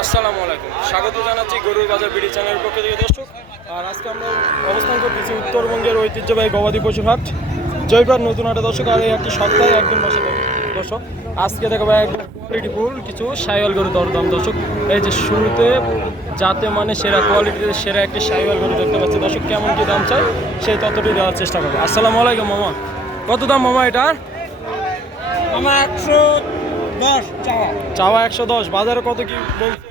আসসালামু আলাইকুম। স্বাগত জানাচ্ছি গরুর বাজার বিডি চ্যানেলের পক্ষ থেকে, দর্শক। আর আজকে আমরা অবস্থান করতেছি উত্তরবঙ্গের ঐতিহ্যবাহী গবাদি পশু হাট। জয়বার নতুন হাটে, দর্শক, আর একটি সপ্তাহে একদিন বসে দর্শক, আজকে দেখাবো একদম কোয়ালিটিফুল কিছু সাইওয়াল গরু দরদাম। দর্শক, এই যে শুরুতে যাতে মানে সেরা কোয়ালিটিতে সেরা একটি সাইওয়াল গরু দেখতে পাচ্ছি। দর্শক, কেমন কি দাম চাই, সেই ততটি দেওয়ার চেষ্টা করব। আসসালামু আলাইকুম, মামা। কত দাম, মামা, এটা? আমার একশো চাওয়া। চাওয়া একশো দশ বাজারে কত কি বলছে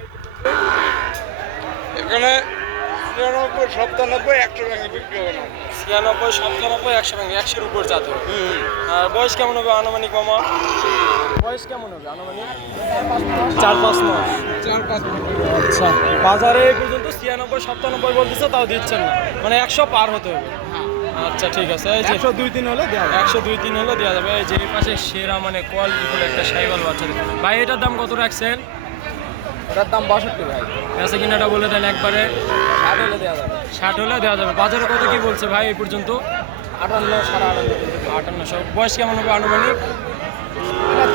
এখানে নিরানব্বই সপ্তানব্বই একশো ভেঙে বিক্রি হবে না। ছিয়ানব্বই সাতানব্বই একশো ভাঙে একশোর উপর জাত হবে। আর বয়স কেমন হবে আনুমানিক মামা? বয়স কেমন হবে আনুমানিক? চার পাঁচ মাস। চার পাঁচ আচ্ছা বাজারে এই পর্যন্ত ছিয়ানব্বই সাতানব্বই বলতেছে তাও দিচ্ছেন না। মানে একশো পার হতে হবে। আচ্ছা ঠিক আছে। এই যে একশো দুই তিন হলে দেওয়া একশো দুই তিন হলে দেওয়া যাবে। এই যে এই পাশে সেরা মানে কোয়ালিটিফুল একটা সাইকেল বাচ্চা ভাই এটার দাম কত রাখছেন? ওটার দাম বাষট্টি ভাই। বেচা কিনাটা বলে দেন একবারে। ষাট হলে দেওয়া যাবে। ষাট হলে দেওয়া যাবে। বাজারে কত কি বলছে ভাই এই পর্যন্ত? আটান্ন সাড়ে আটান্ন আটান্নশো। বয়স কেমন হবে আনুমানিক?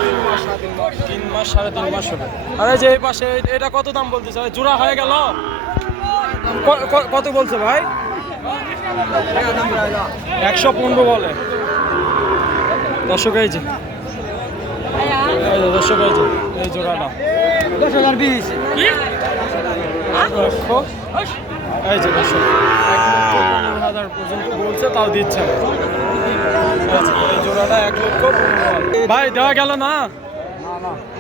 তিন মাস সাড়ে তিন মাস। হবে। আরে যে এই পাশে এটা কত দাম বলতেছে? জোড়া হয়ে গেল? কত বলছে ভাই? একশো পনেরো বলে। দর্শক এই যে। দর্শক এই যে এই জোড়াটা। দশ হাজার বিশ। এই যে দর্শক। পনেরো হাজার পর্যন্ত বলছে তাও দিচ্ছে এই জোড়াটা এক লক্ষ ভাই দেওয়া গেল না?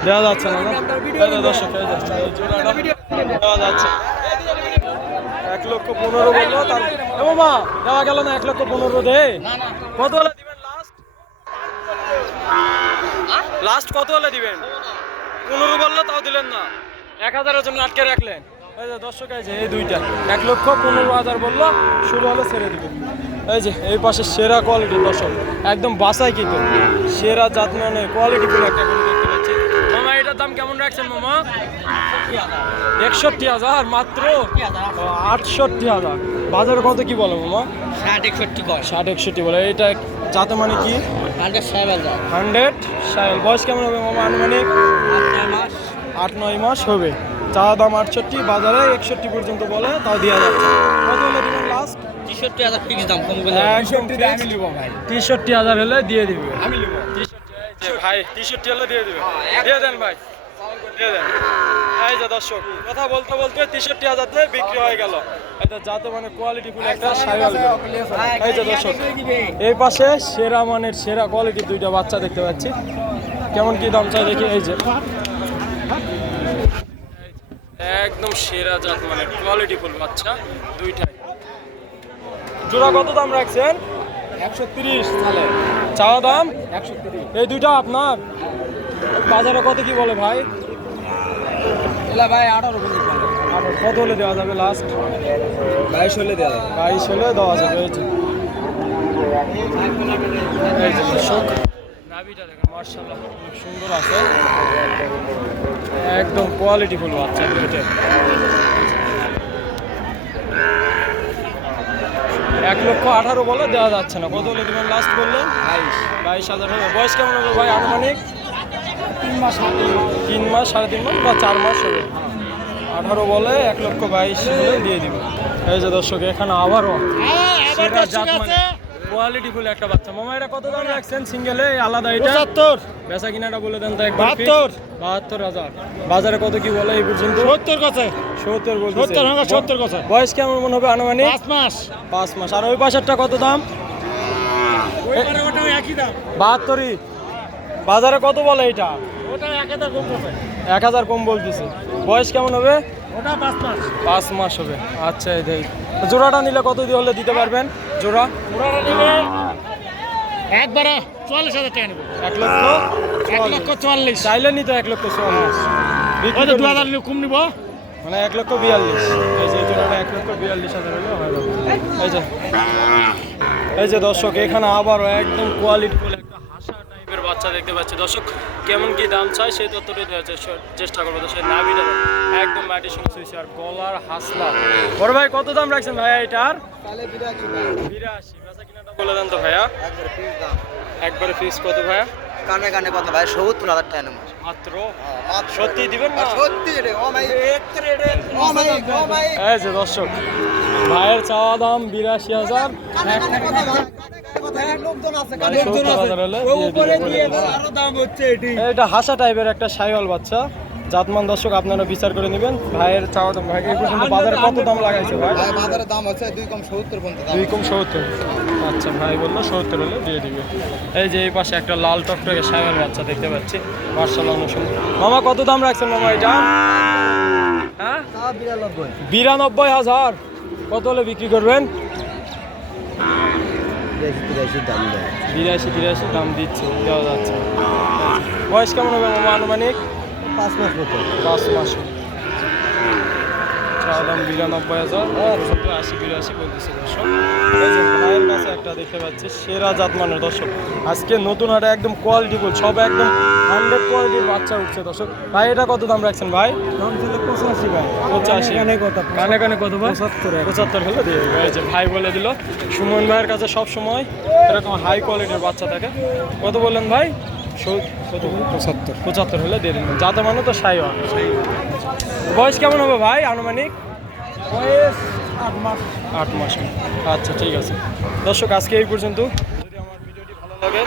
দেওয়া যাচ্ছে না দর্শক দেওয়া যাচ্ছে না। এক লক্ষ পনেরো বলল দেওয়া গেল না এক লক্ষ পনেরো দে। কত হলে দিবেন লাস্ট লাস্ট কত হলে দিবেন? পনেরো বলল, তাও দিলেন না। এক হাজারের জন্য আটকে রাখলেন। এই যে দর্শক যে এই দুইটা। এক লক্ষ পনেরো হাজার বলল, ষোলো হলে ছেড়ে দিবেন। এই যে, এই পাশে সেরা কোয়ালিটি দর্শক। একদম বাসাই কিন্তু সেরা জাত মানে কোয়ালিটি ফুল একটা গরু দেখতে পাচ্ছি মামা এটার দাম কেমন রাখছেন মামা? একষট্টি হাজার মাত্র আটষট্টি হাজার। বাজারে কত কি বলো মামা? ষাট একষট্টি কর ষাট একষট্টি বলে। এটা যাতে মানে কি? হান্ড্রেড সাহেব বয়স কেমন হবে মামা আনুমানিক? মাস। আট নয় মাস হবে। চা দাম আটষট্টি বাজারে একষট্টি পর্যন্ত বলে তাও দেওয়া যাচ্ছে কত হলে দিবেন লাস্ট তেষট্টি হাজার ফিক্স দাম কম ভাই। তেষট্টি হাজার হলে দিয়ে দিবে। আমি নিব। যে ভাই তেষট্টি হলে দিয়ে দিবে দিয়ে দেন ভাই। দিয়ে দেন। এই যে দর্শক কথা বলতে বলতে তেষট্টি হাজার দিয়ে বিক্রি হয়ে গেল। এটা যাতে মানে কোয়ালিটি ফুল একটা এই যে দর্শক এই পাশে সেরা মানের সেরা দুইটা বাচ্চা দেখতে পাচ্ছি। কেমন কি দাম চাই দেখি এই যে। একদম সেরা জাত মানে কোয়ালিটি ফুল বাচ্চা দুইটাই। জোড়া কত দাম রাখছেন? চাওয়া দাম? এই দুইটা আপনার? বাজারে কত কি বলে ভাই? ভাই আঠারো কত হলে দেওয়া যাবে লাস্ট বাইশ হলে দেওয়া যাবে। বাইশ হলে দেওয়া যাবে এই যে। দর্শক নাভিটা দেখেন মার্শাল্লাহ খুব সুন্দর আছে। একদম কোয়ালিটি ফুল বাচ্চা দুইটা এক লক্ষ আঠারো বলে দেওয়া যাচ্ছে না। কত হলে তুমি লাস্ট বললেন বাইশ। বাইশ হাজার হবে বয়স কেমন হবে ভাই? আনুমানিক? তিন মাস তিন মাস। সাড়ে তিন মাস বা চার মাস হবে। আঠারো বলে এক লক্ষ বাইশ হলে দিয়ে দিব। এই যে দর্শক এখানে আবারও সেরা জাত মানে কোয়ালিটি ফুল একটা বাচ্চা। মামা এটা কত দাম রাখছেন সিঙ্গেলে আলাদা এটা? পঁচাত্তর। বেচা কিনাটা বলে দেন তো একবার বাহাত্তর। বাহাত্তর হাজার। বাজারে কত কি বলে এই পর্যন্ত? সত্তর কথা সত্তর বলতে সত্তর, হ্যাঁ, সত্তর কথা। বয়স কেমন মনে হবে আনুমানিক? পাঁচ মাস। পাঁচ মাস। আর ওই পাশেরটা কত দাম? ওই পারে ওটাও একই দাম। বাহাত্তরই। বাজারে কত বলে এটা? ওটা এক হাজার কম কথা এক হাজার কম বলতেছে। বয়স কেমন হবে? ওটা পাঁচ মাস। পাঁচ মাস হবে। আচ্ছা এই দেখ। জোড়াটা নিলে কত দিয়ে হলে দিতে পারবেন? জোড়া। একবারে চুয়াল্লিশ হাজার টাকা নেব। এক লক্ষ। এক লক্ষ চুয়াল্লিশ। চাইলে নিতে এক লক্ষ চুয়াল্লিশ। ওই তো দু হাজার কম নিব। মানে এক লক্ষ বিয়াল্লিশ। এই যে জোড়াটা এক লক্ষ বিয়াল্লিশ হাজার হলে হয়ে এই যে। এই যে দর্শক এখানে আবারও একদম কোয়ালিটি ফুল বাচ্চা দেখতে পাচ্ছি। দর্শক কেমন কি দাম চাই সেই তথ্যটি দেওয়ার চেষ্টা- করব। সেই নাভিটা একদম মাটির সঙ্গে শুয়েছে আর গলার হাসলা। বড় ভাই কত দাম রাখছেন ভাইয়া এটার? বিরাশি বেচা কিনাটা বলে দেন তো ভাইয়া। একবারে ফিক্স কত ভাইয়া? কানে কানে কথা ভাই? সত্তর হাজার টাকা নেব। মাত্র? সত্যি দিবেন না? সত্যি রে ও মাই ও মাই ও মাই এই যে দর্শক ভাইয়ের চাওয়া দাম বিরাশি হাজার। আছে এটা হাসা টাইপের একটা সাইওয়াল বাচ্চা। জাতমান দর্শক আপনারা বিচার করে নেবেন। ভাইয়ের চাওয়া দাম ভাই এই পর্যন্ত বাজারে কত দাম লাগাইছে ভাই? বাজারের দাম হচ্ছে দুই কম সত্তর পর্যন্ত দুই কম সত্তর। আচ্ছা ভাই বলল সত্তর হলে দিয়ে দিবে। এই যে এই পাশে একটা লাল টকটকে সাইওয়াল বাচ্চা দেখতে পাচ্ছি। মার্শাল অনুসরণ মামা কত দাম রাখছেন মামা এটা? হ্যাঁ? বিরানব্বই হাজার। কত হলে বিক্রি করবেন? বিরাশি তিরাশি দাম দিচ্ছে দেওয়া যাচ্ছে। বয়স কেমন হবে মামা আনুমানিক? পাঁচ মাস মতো। পাঁচ মাস। চাওয়া দাম বিরানব্বই হাজার পর্যন্ত আশি বিরাশি বলতেছে দর্শক ভাইয়ের কাছে একটা দেখতে পাচ্ছি সেরা জাত জাতমানের দর্শক। আজকে নতুন হাটে একদম কোয়ালিটি কোয়ালিটিফুল সব একদম হান্ড্রেড কোয়ালিটির বাচ্চা উঠছে দর্শক। ভাই এটা কত দাম রাখছেন ভাই? দাম ছিল পঁচাশি ভাই। পঁচাশি। কানে কত? কানে কানে কত ভাই? পঁচাত্তর পঁচাত্তর হলে দিয়ে যে ভাই বলে দিল সুমন ভাইয়ের কাছে সব সময় এরকম হাই কোয়ালিটির বাচ্চা থাকে। কত বললেন ভাই? কত পঁচাত্তর। পঁচাত্তর হলে দিয়ে দিন যাতে মানে তো সাই বয়স কেমন হবে ভাই আনুমানিক? বয়স আট মাস। আট মাস। আচ্ছা ঠিক আছে। দর্শক আজকে এই পর্যন্ত। যদি আমার ভিডিওটি ভালো লাগে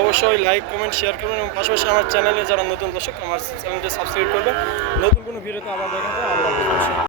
অবশ্যই লাইক কমেন্ট শেয়ার করবেন এবং পাশাপাশি আমার চ্যানেলে যারা নতুন দর্শক আমার চ্যানেলটি সাবস্ক্রাইব করবে নতুন কোনো ভিডিওতে আবার দেখা হবে। আল্লাহ।